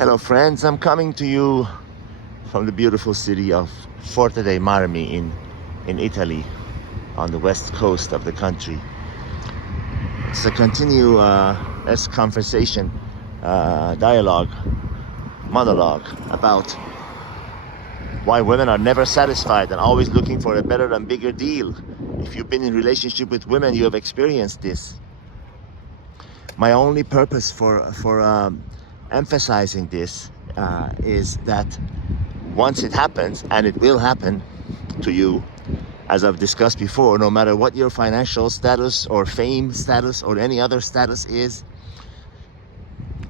Hello friends, I'm coming to you from the beautiful city of Forte dei Marmi in Italy, on the west coast of the country. It's a continuous conversation, dialogue, monologue about why women are never satisfied and always looking for a better and bigger deal. If you've been in relationship with women, you have experienced this. My only purpose for emphasizing this is that once it happens, and it will happen to you, as I've discussed before, no matter what your financial status or fame status or any other status is,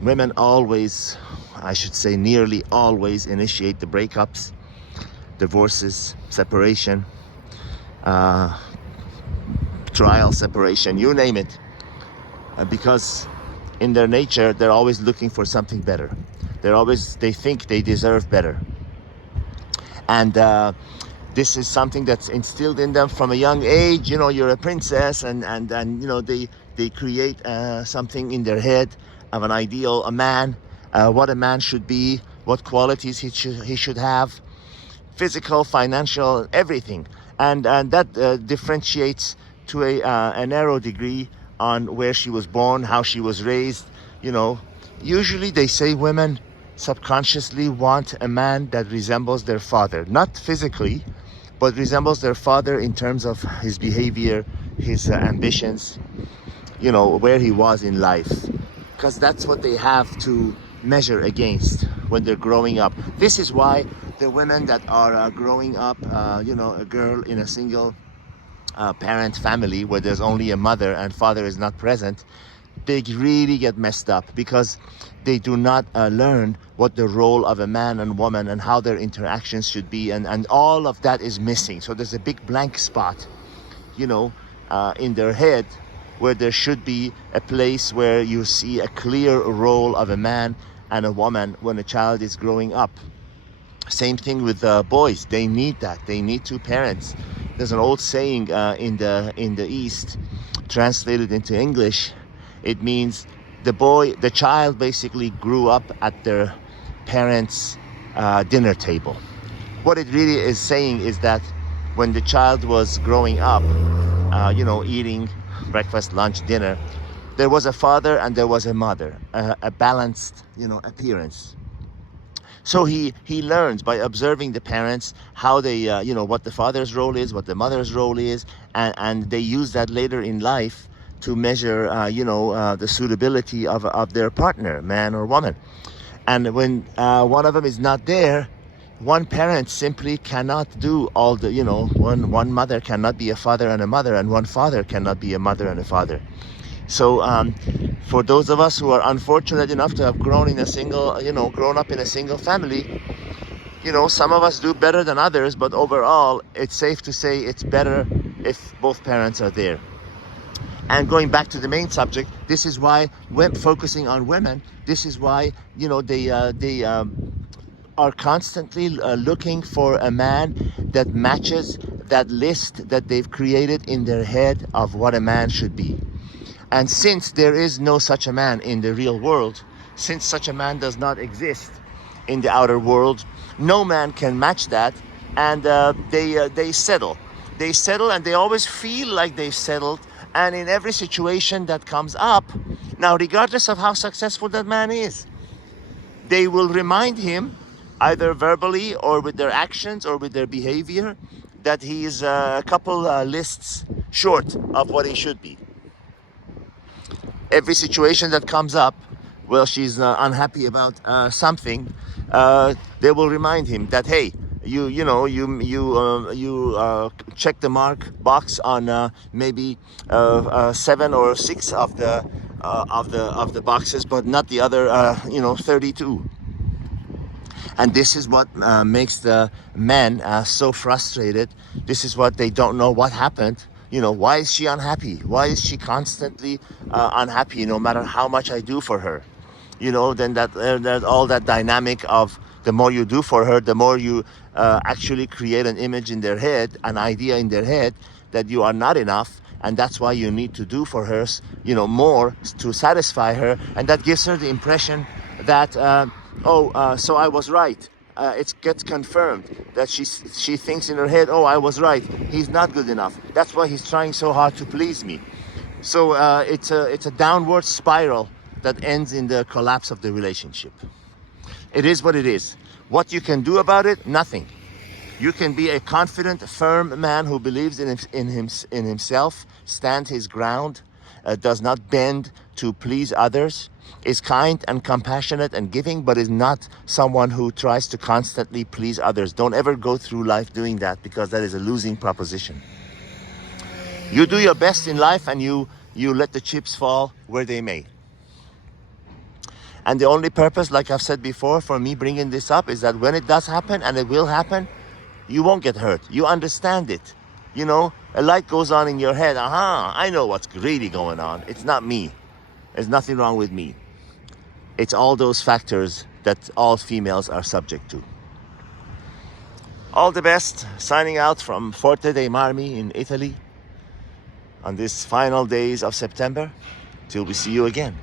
women always, I should say nearly always, initiate the breakups, divorces, separation, trial, separation, you name it, because in their nature they're always looking for something better. They think they deserve better, and this is something that's instilled in them from a young age. You know, you're a princess, and you know, they create something in their head of an ideal, a man, what a man should be, what qualities he should have, physical, financial, everything, and that differentiates to a narrow degree on where she was born, how she was raised. You know, usually they say women subconsciously want a man that resembles their father, not physically, but resembles their father in terms of his behavior, his ambitions, you know, where he was in life, because that's what they have to measure against when they're growing up. This is why the women that are growing up, you know, a girl in a single parent family where there's only a mother and father is not present, they really get messed up, because they do not learn what the role of a man and woman and how their interactions should be, and all of that is missing. So there's a big blank spot, you know, in their head, where there should be a place where you see a clear role of a man and a woman when a child is growing up. Same thing with boys. They need that. They need two parents. There's an old saying in the East, translated into English, it means the child basically grew up at their parents' dinner table. What it really is saying is that when the child was growing up, you know, eating breakfast, lunch, dinner, there was a father and there was a mother, a balanced, you know, appearance. So he learns by observing the parents how they, you know, what the father's role is, what the mother's role is, and they use that later in life to measure, you know, the suitability of their partner, man or woman. And when one of them is not there, one parent simply cannot do all the, you know, one mother cannot be a father and a mother, and one father cannot be a mother and a father. So for those of us who are unfortunate enough to have grown up in a single family, you know, some of us do better than others, but overall, it's safe to say it's better if both parents are there. And going back to the main subject, this is why, when focusing on women, this is why, you know, they are constantly looking for a man that matches that list that they've created in their head of what a man should be. And since there is no such a man in the real world, since such a man does not exist in the outer world, no man can match that, and they settle. They settle, and they always feel like they've settled. And in every situation that comes up, now regardless of how successful that man is, they will remind him, either verbally or with their actions or with their behavior, that he is a couple lists short of what he should be. Every situation that comes up, well, she's unhappy about something, they will remind him that, hey, you check the mark box on maybe 7 or 6 of the boxes, but not the other 32. And this is what makes the men so frustrated. This is what they don't know what happened. You know, why is she unhappy? Why is she constantly unhappy no matter how much I do for her? You know, then that all that dynamic of the more you do for her, the more you actually create an image in their head, an idea in their head that you are not enough, and that's why you need to do for her, you know, more to satisfy her, and that gives her the impression that Oh, so I was right. It gets confirmed that she thinks in her head, oh, I was right. He's not good enough. That's why he's trying so hard to please me. So it's a downward spiral that ends in the collapse of the relationship. It is what it is. What you can do about it? Nothing. You can be a confident, firm man who believes in himself, stand his ground, does not bend to please others, is kind and compassionate and giving, but is not someone who tries to constantly please others. Don't ever go through life doing that, because that is a losing proposition. You do your best in life, and you let the chips fall where they may. And the only purpose, like I've said before, for me bringing this up is that when it does happen, and it will happen, you won't get hurt. You understand it. You know, a light goes on in your head. I know what's really going on. It's not me. There's nothing wrong with me. It's all those factors that all females are subject to. All the best. Signing out from Forte dei Marmi in Italy on these final days of September. Till we see you again.